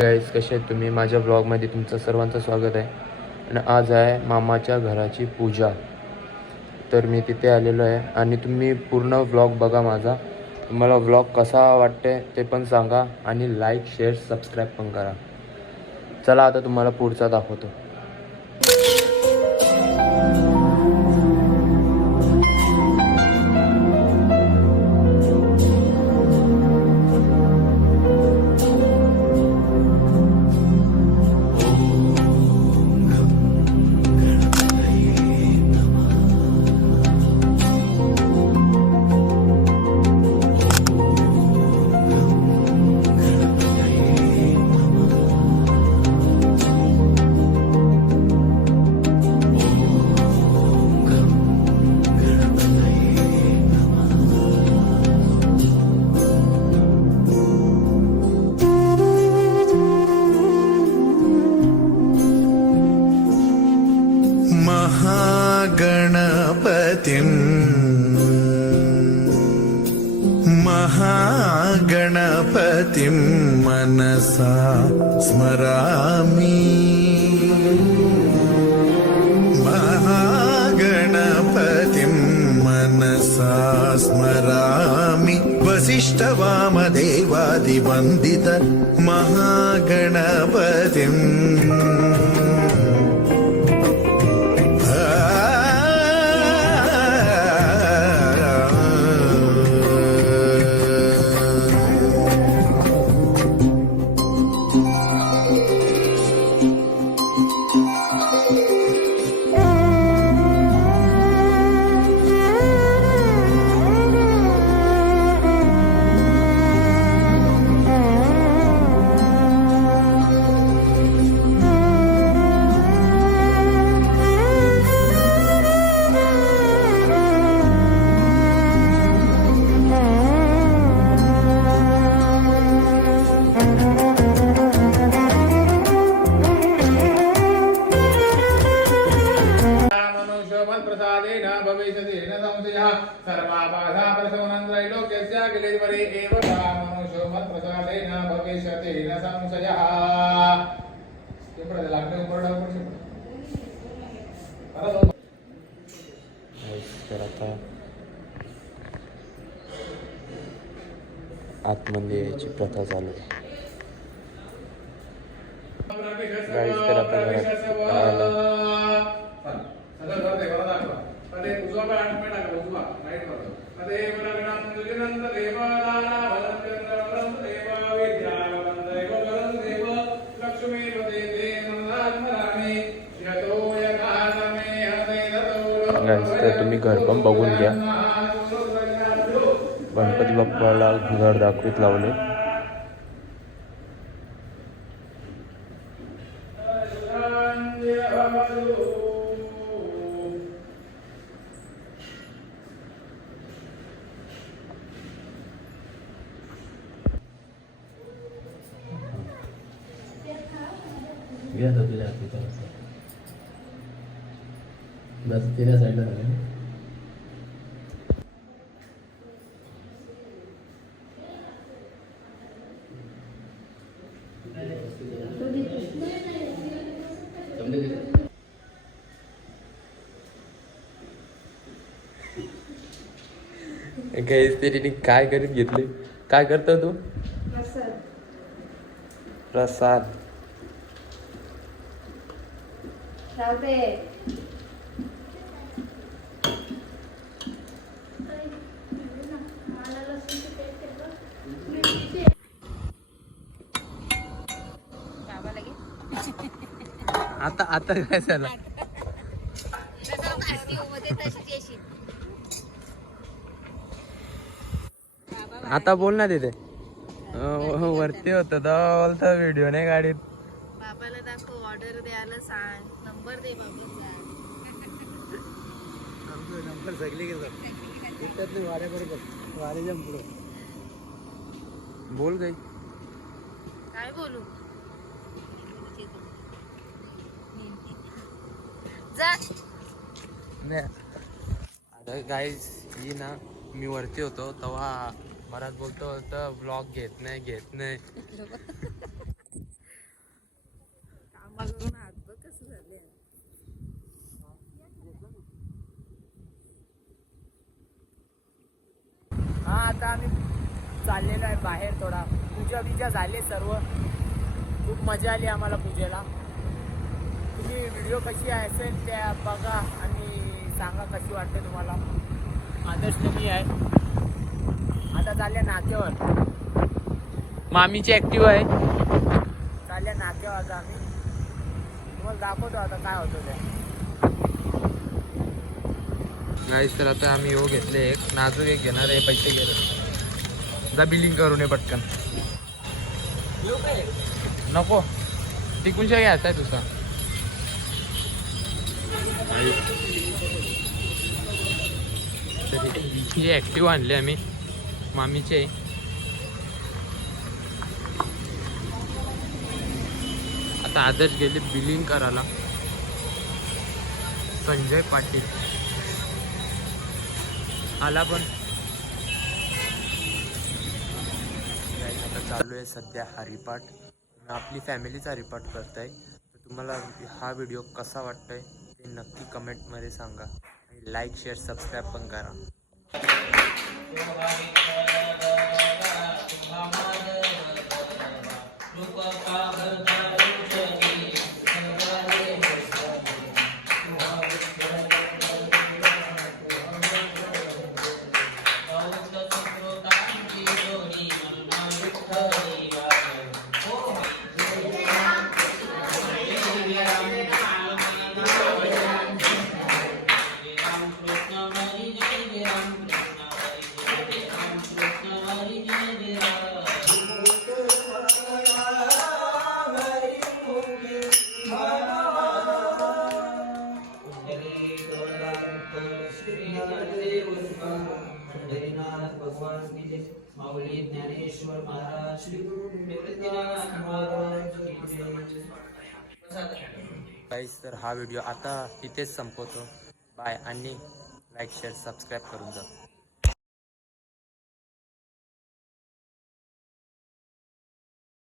Guys, कसे आहेत तुम्ही? माझ्या ब्लॉगमध्ये तुमचं सर्वांचं स्वागत आहे. आणि आज आहे मामाच्या घराची पूजा, तर मी तिथे आलेलो आहे. आणि तुम्ही पूर्ण ब्लॉग बघा माझा. तुम्हाला ब्लॉग कसा वाटते ते पण सांगा, आणि लाईक, शेअर, सबस्क्राईब पण करा. चला आता तुम्हाला पुढचा दाखवतो. महागणपतिं मनसा स्मरामि। महागणपतिं मनसा स्मरामि। वसिष्ठवामदेवादिवन्दित महागणपतिम्। प्रसादेन भविष्यति न संशयः। सर्वापाधाप्रशमनत्रैलोक्यस्य अखिलेश्वरे एव मनुष्यो मत्प्रसादेन भविष्यति न संशयः। तर आता आतमध्ये यायची प्रथा चालू आहे. गाईज, तर आता घरात तर तुम्ही घर पण बघून घ्या. गणपती बाप्पाला घर दाखवीत लावले. बस तेऱ्या साईडला झालं. तिने काय करीत घेतले? काय करतो तू? प्रसाद. आता आता काय झालं? आता बोल ना तिथे. वरती होत बोलता व्हिडिओ नाही गाडीत. बाबाला दाखव, ऑर्डर द्यायला सांग, नंबर दे बाबाचा. नंबर सगळी वारे बरोबर वारे जम पुढे बोल गई. काय बोलू? जा. आता गाईज ही ना, मी वरती होतो तेव्हा मरात बोलतो होतं ब्लॉग घेत नाही. करून हात बघ कसं झाले. हा आता आम्ही चाललेलो आहे बाहेर थोडा. पूजा बिजा झाले सर्व. खूप मजा आली आम्हाला पूजेला. तुम्ही व्हिडिओ कशी असेल त्या बघा आणि सांगा कशी वाटते तुम्हाला. आदर्श मी आहे आता चालल्या नाक्यावर. मामीची ऍक्टिव्ह आहे. चालल्या नाक्यावर आता आम्ही. तुम्हाला दाखवतो आता काय होतं ते. गाईस तर आता आम्ही येऊ घेतले एक नाजूक एक घेणार आहे. पैसे गेले जा बिलिंग करून ये पटकन. नको तिकूनशा घ्यायचा आहे तुझा. ही ऍक्टिव्ह आणली आम्ही मामीचे. आता आदर्श गेले बिलिंग करायला. संजय पाटील आला पण. आता चालू आहे सध्या हरिपाठ. आपली फॅमिलीचा हरिपाठ करताय. तर तुम्हाला हा व्हिडिओ कसा वाटतोय ते नक्की कमेंटमध्ये सांगा. आणि लाईक शेअर सबस्क्राईब पण करा. भगवान की जय. माऊली ज्ञानेश्वर महाराज श्री गुरु निवृत्तीनाथ महाराज की जय. गाईस तर हा व्हिडिओ आता इथेच संपवतो. बाय आणि लाईक शेअर सबस्क्राईब करून जा.